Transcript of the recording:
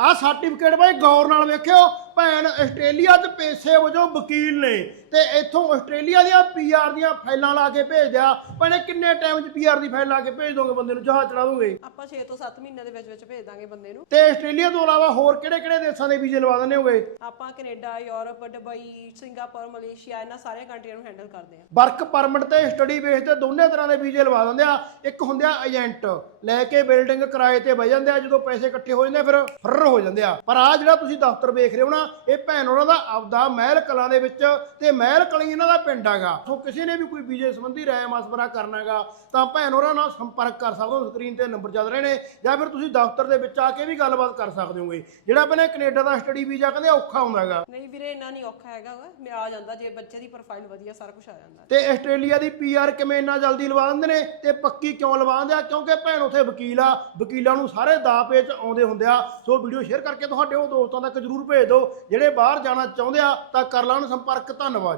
ਆਹ ਸਰਟੀਫਿਕੇਟ ਬਾਈ ਗੌਰ ਨਾਲ ਵੇਖਿਓ ਭੈਣ ਆਸਟ੍ਰੇਲੀਆ 'ਚ ਪੇਸ਼ੇ ਵਜੋਂ ਵਕੀਲ ਨੇ। ਤੇ ਇੱਥੋਂ ਆਸਟ੍ਰੇਲੀਆ ਦੀਆਂ ਪੀਆਰ ਦੀਆਂ ਫਾਈਲਾਂ ਲਾ ਕੇ ਭੇਜ ਦਿਆ। ਭੈਣੇ ਕਿੰਨੇ ਟਾਈਮ 'ਚ ਪੀਆਰ ਦੀ ਫਾਈਲ ਲਾ ਕੇ ਭੇਜ ਦੋਗੇ ਬੰਦੇ ਨੂੰ? ਜਹਾਜ਼ ਚੜਾ ਦੋਗੇ ਆਪਾਂ 6 ਤੋਂ 7 ਮਹੀਨਿਆਂ ਦੇ ਵਿੱਚ ਵਿੱਚ ਭੇਜ ਦਾਂਗੇ ਬੰਦੇ ਨੂੰ। ਤੇ ਆਸਟ੍ਰੇਲੀਆ ਤੋਂ ਇਲਾਵਾ ਹੋਰ ਕਿਹੜੇ ਕਿਹੜੇ ਦੇਸ਼ਾਂ ਦੇ ਵੀਜ਼ੇ ਲਵਾ ਦਿੰਦੇ ਹੋਗੇ? ਆਪਾਂ Canada Europe Dubai Singapore Malaysia ਇਹਨਾਂ ਸਾਰੇ ਕੰਟਰੀਆਂ ਨੂੰ ਹੈਂਡਲ ਕਰਦੇ ਹਾਂ। ਵਰਕ ਪਰਮਿਟ ਤੇ ਸਟੱਡੀ ਬੇਸ ਤੇ ਦੋਨੇ ਤਰ੍ਹਾਂ ਦੇ ਵੀਜ਼ੇ ਲਵਾ ਦਿੰਦੇ ਆ। ਇੱਕ ਹੁੰਦੇ ਆ ਏਜੰਟ ਲੈ ਕੇ ਬਿਲਡਿੰਗ ਕਿਰਾਏ ਤੇ ਬਹਿ ਜਾਂਦੇ ਆ ਜਦੋਂ ਪੈਸੇ ਇਕੱਠੇ ਹੋ ਜਾਂਦੇ ਆ, ਫਿਰ ਫਰਰ ਹੋ ਜਾਂਦੇ ਆ। ਪਰ ਆ ਜਿਹੜਾ ਤੁਸੀਂ ਦਫ਼ਤਰ ਵੇਖ ਰਹੇ ਹੋ ਨਾ ਇਹ ਭੈਣ ਉਹਨਾਂ ਦਾ ਆਪਦਾ ਮਹਿਲ ਕਲਾਂ ਦੇ ਵਿੱਚ ਤੇ ਮਹਿਲ ਕਲੀ ਇਹਨਾਂ ਦਾ ਪਿੰਡ ਹੈਗਾ। ਸੋ ਕਿਸੇ ਨੇ ਵੀ ਕੋਈ ਵੀਜ਼ੇ ਸੰਬੰਧੀ ਰਾਏ ਮਸਵਰਾ ਕਰਨਾ ਹੈਗਾ ਤਾਂ ਭੈਣ ਉਹਨਾਂ ਨਾਲ ਸੰਪਰਕ ਕਰ ਸਕਦੇ ਹੋ ਸਕਰੀਨ ਤੇ ਨੰਬਰ ਚੱਲ ਰਹੇ ਨੇ ਜਾਂ ਫਿਰ ਤੁਸੀਂ ਦਫ਼ਤਰ ਦੇ ਵਿੱਚ ਆ ਕੇ ਵੀ ਗੱਲਬਾਤ ਕਰ ਸਕਦੇ ਹੋਗੇ। ਜਿਹੜਾ ਆਪਣੇ ਕੈਨੇਡਾ ਦਾ ਸਟੱਡੀ ਵੀਜ਼ਾ ਕਹਿੰਦੇ ਔਖਾ ਹੁੰਦਾ ਹੈਗਾ। ਨਹੀਂ ਵੀਰੇ ਇੰਨਾ ਨਹੀਂ ਔਖਾ ਹੈਗਾ ਵਾ ਮੈਂ ਆ ਜਾਂਦਾ ਜੇ ਬੱਚੇ ਦੀ ਪ੍ਰੋਫਾਈਲ ਵਧੀਆ ਸਾਰਾ ਕੁਝ ਆ ਜਾਂਦਾ। ਤੇ ਆਸਟ੍ਰੇਲੀਆ ਦੀ ਪੀਆਰ ਕਿਵੇਂ ਇੰਨਾ ਜਲਦੀ ਲਵਾ ਦਿੰਦੇ ਨੇ ਤੇ ਪੱਕੀ ਕਿਉਂ ਲਵਾ ਦਿੰਦੇ ਆ? ਕਿਉਂਕਿ ਭੈਣ ਉਥੇ ਵਕੀਲ ਆ ਵਕੀਲਾਂ ਨੂੰ ਸਾਰੇ ਦਾ ਪੇਚ ਆਉਂਦੇ ਹੁੰਦੇ ਆ। ਸੋ ਵੀਡੀਓ ਸ਼ੇਅਰ ਕਰਕੇ ਤੁਹਾਡੇ ਉਹ ਦੋਸਤਾਂ ਤੱਕ ਜਰੂਰ ਭੇਜ ਦਿਓ ਜਿਹੜੇ ਬਾਹਰ ਜਾਣਾ ਚਾਹੁੰਦੇ ਆ ਤਾਂ ਕਰ ਲੈਣ ਸੰਪਰਕ ਧੰਨਵਾਦ।